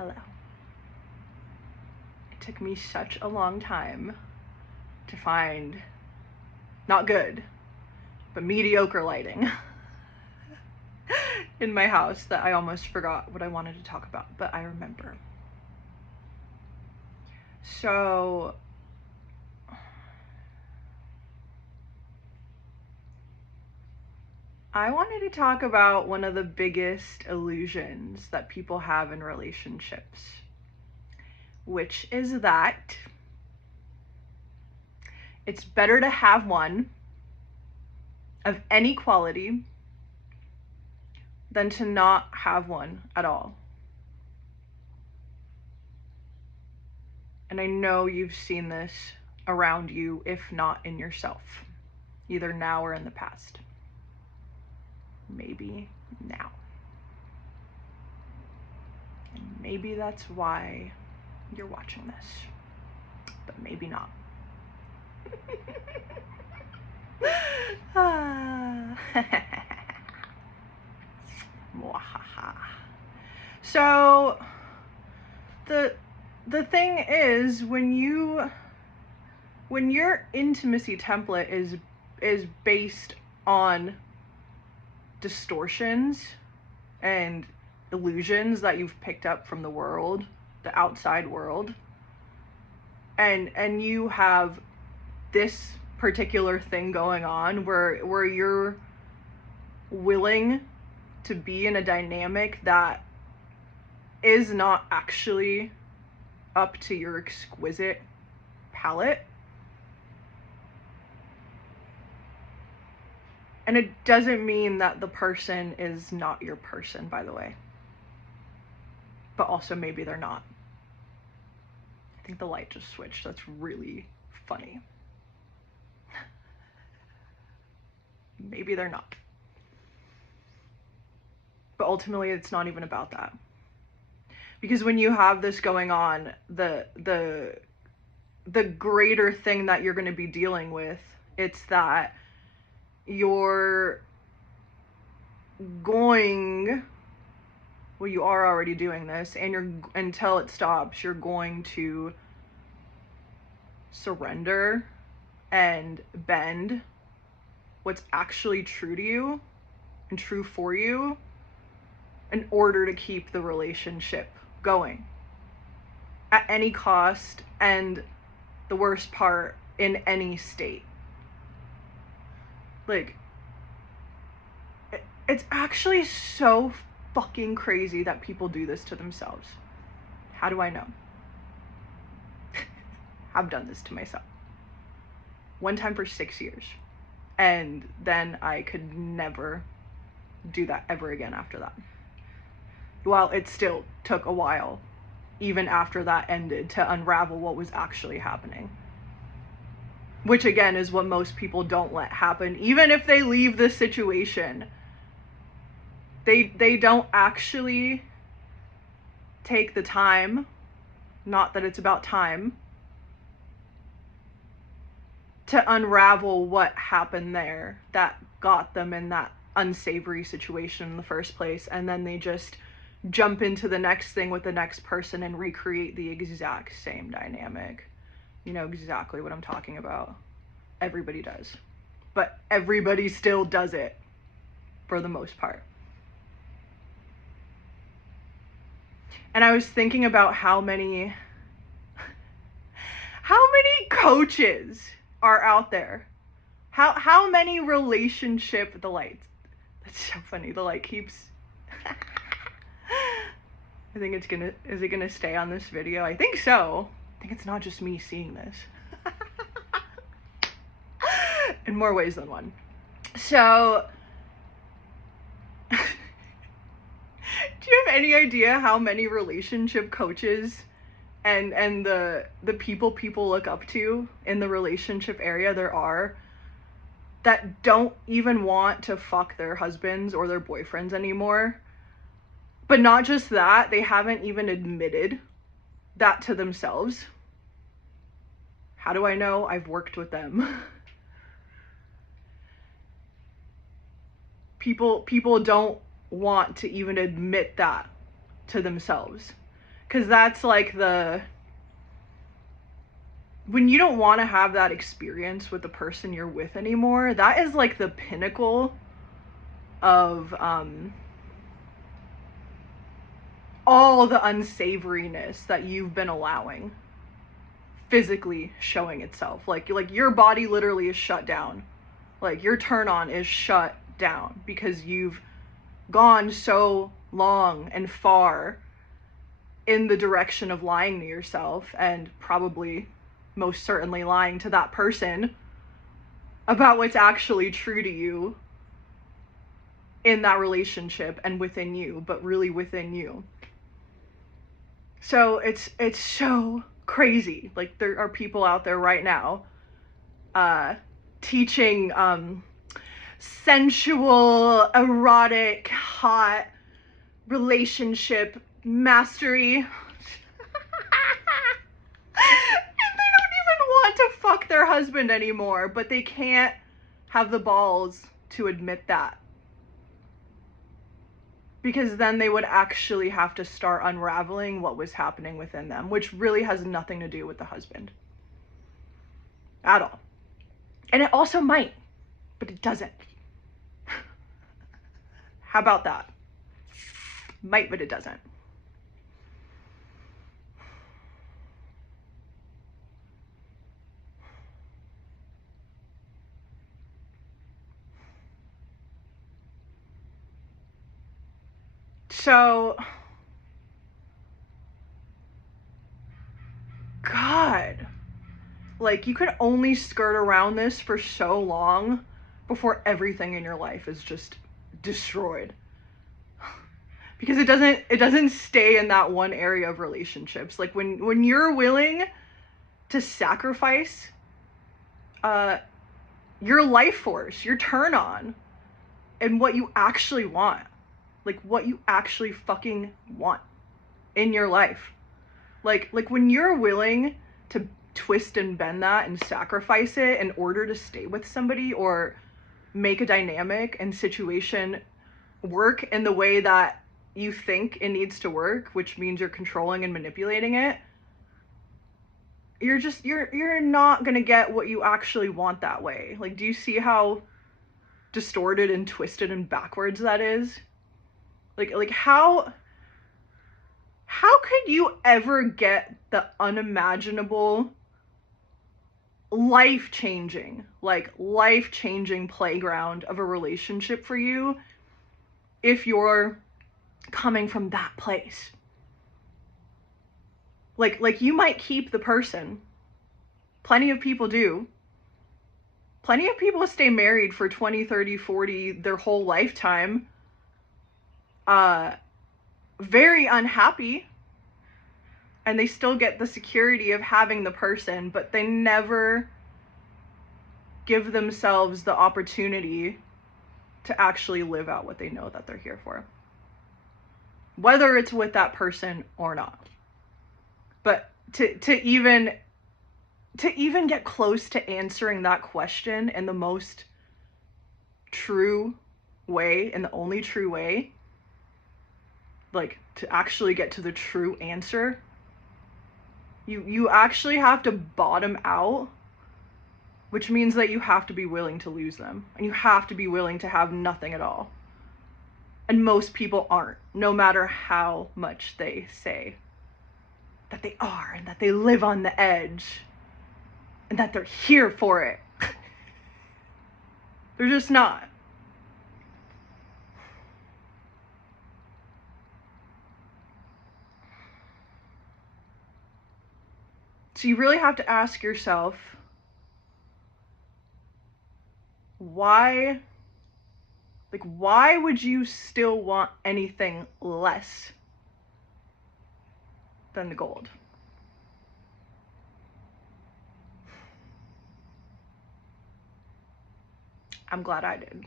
Hello. It took me such a long time to find not good, but mediocre lighting in my house that I almost forgot what I wanted to talk about, but I remember. So I wanted to talk about one of the biggest illusions that people have in relationships, which is that it's better to have one of any quality than to not have one at all. And I know you've seen this around you, if not in yourself, either now or in the past. Maybe now. And maybe that's why you're watching this, but maybe not. So the thing is, when your intimacy template is based on distortions and illusions that you've picked up from the world, the outside world, and you have this particular thing going on where you're willing to be in a dynamic that is not actually up to your exquisite palate. And it doesn't mean that the person is not your person, by the way. But also maybe they're not. I think the light just switched. That's really funny. Maybe they're not. But ultimately, it's not even about that. Because when you have this going on, the greater thing that you're going to be dealing with, it's that you're going, well, you are already doing this, and until it stops, you're going to surrender and bend what's actually true to you and true for you in order to keep the relationship going at any cost, and the worst part, in any state. Like, it's actually so fucking crazy that people do this to themselves. How do I know? I've done this to myself. One time for 6 years. And then I could never do that ever again after that. Well, it still took a while, even after that ended, to unravel what was actually happening. Which again is what most people don't let happen. Even if they leave the situation, they don't actually take the time, not that it's about time, to unravel what happened there that got them in that unsavory situation in the first place. And then they just jump into the next thing with the next person and recreate the exact same dynamic. You know exactly what I'm talking about. Everybody does. But everybody still does it for the most part. And I was thinking about how many coaches are out there. How many relationship, the lights. That's so funny. The light keeps I think is it gonna stay on this video? I think so. I think it's not just me seeing this. In more ways than one. So, do you have any idea how many relationship coaches and the people look up to in the relationship area there are that don't even want to fuck their husbands or their boyfriends anymore? But not just that, they haven't even admitted that to themselves. How do I know? I've worked with them. People don't want to even admit that to themselves. Because that's like when you don't want to have that experience with the person you're with anymore, that is like the pinnacle of all the unsavoriness that you've been allowing physically showing itself. Like your body literally is shut down. Like your turn on is shut down because you've gone so long and far in the direction of lying to yourself, and probably most certainly lying to that person about what's actually true to you in that relationship and within you, but really within you. So it's so crazy. Like there are people out there right now teaching sensual, erotic, hot relationship mastery. And they don't even want to fuck their husband anymore, but they can't have the balls to admit that. Because then they would actually have to start unraveling what was happening within them, which really has nothing to do with the husband at all. And it also might, but it doesn't. How about that? Might, but it doesn't. So, God, like you could only skirt around this for so long before everything in your life is just destroyed. Because it doesn't stay in that one area of relationships. Like when you're willing to sacrifice your life force, your turn on, and what you actually want. Like what you actually fucking want in your life. Like when you're willing to twist and bend that and sacrifice it in order to stay with somebody or make a dynamic and situation work in the way that you think it needs to work, which means you're controlling and manipulating it, you're not gonna get what you actually want that way. Like, do you see how distorted and twisted and backwards that is? Like how could you ever get the unimaginable life-changing playground of a relationship for you if you're coming from that place? Like you might keep the person. Plenty of people do. Plenty of people stay married for 20, 30, 40, their whole lifetime. Very unhappy, and they still get the security of having the person, but they never give themselves the opportunity to actually live out what they know that they're here for, whether it's with that person or not. But to even get close to answering that question in the most true way, in the only true way, like to actually get to the true answer, you actually have to bottom out, which means that you have to be willing to lose them, and you have to be willing to have nothing at all. And most people aren't, no matter how much they say that they are, and that they live on the edge, and that they're here for it. They're just not. So you really have to ask yourself, why would you still want anything less than the gold? I'm glad I did.